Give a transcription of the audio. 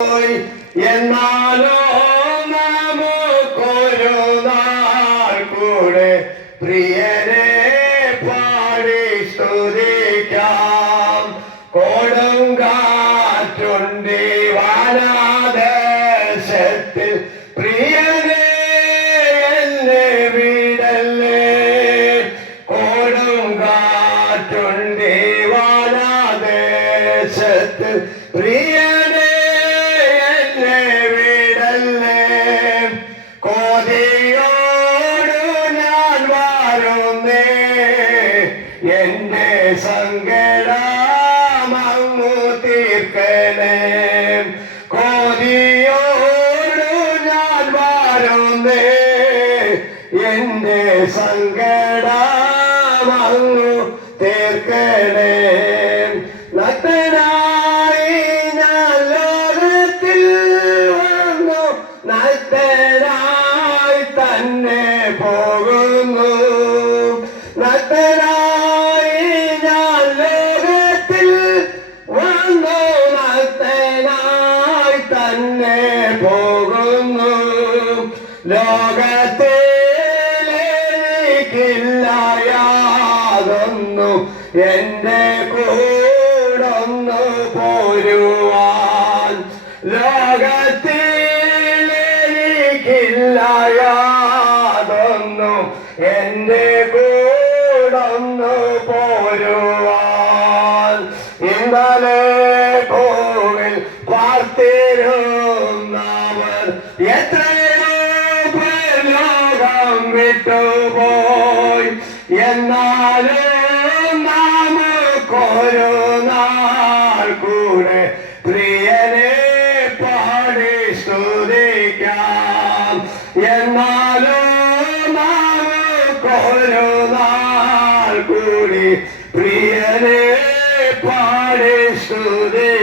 എന്നാലോ നമുക്കൊരു നാൾ കൂടെ പ്രിയനെ പാടി സ്തുതിക്കാം. കൊടുങ്കാറ്റുണ്ടി വനാദേശത്തിൽ പ്രിയനെ എന്നെ വിടല്ലേ. കൊടുങ്കാറ്റുണ്ടി വനാദേശത്തിൽ പ്രിയനെ എന്റെ സങ്കടമങ്ങു തീർക്കണേ. കോതിയോടു ഞാൻ വരുന്നേ എന്റെ സങ്കടമങ്ങു തീർക്കണേ. നഗ്നനായി ഞാൻ ലോകത്തിൽ വന്നു, നഗ്നനായി തന്നെ പോകുന്നു. നഗ്നനായി ഞാൻ ലോകത്തിൽ വന്നു, നഗ്നനായി തന്നെ പോകുന്നു. ലോകത്തിലേക്കില്ല യാതൊന്നും എന്റെ കൂടൊന്നു പോരുവാൻ. ലോകത്തിലേക്കില്ല യാതൊന്നും എന്റെ കൂടൊന്നു പോരുവാൻ. ഇന്നലെ കോവിൽ പാർത്തിരുന്നവർ എത്രയോ പേർ ലോകം വിട്ടുപോയി. എന്നാലും നമുക്കൊരു നാൾ കൂടെ പ്രിയനെ പാടി സ്തുതിക്കാം. എന്നാലും ഒരു നാൾ കൂടി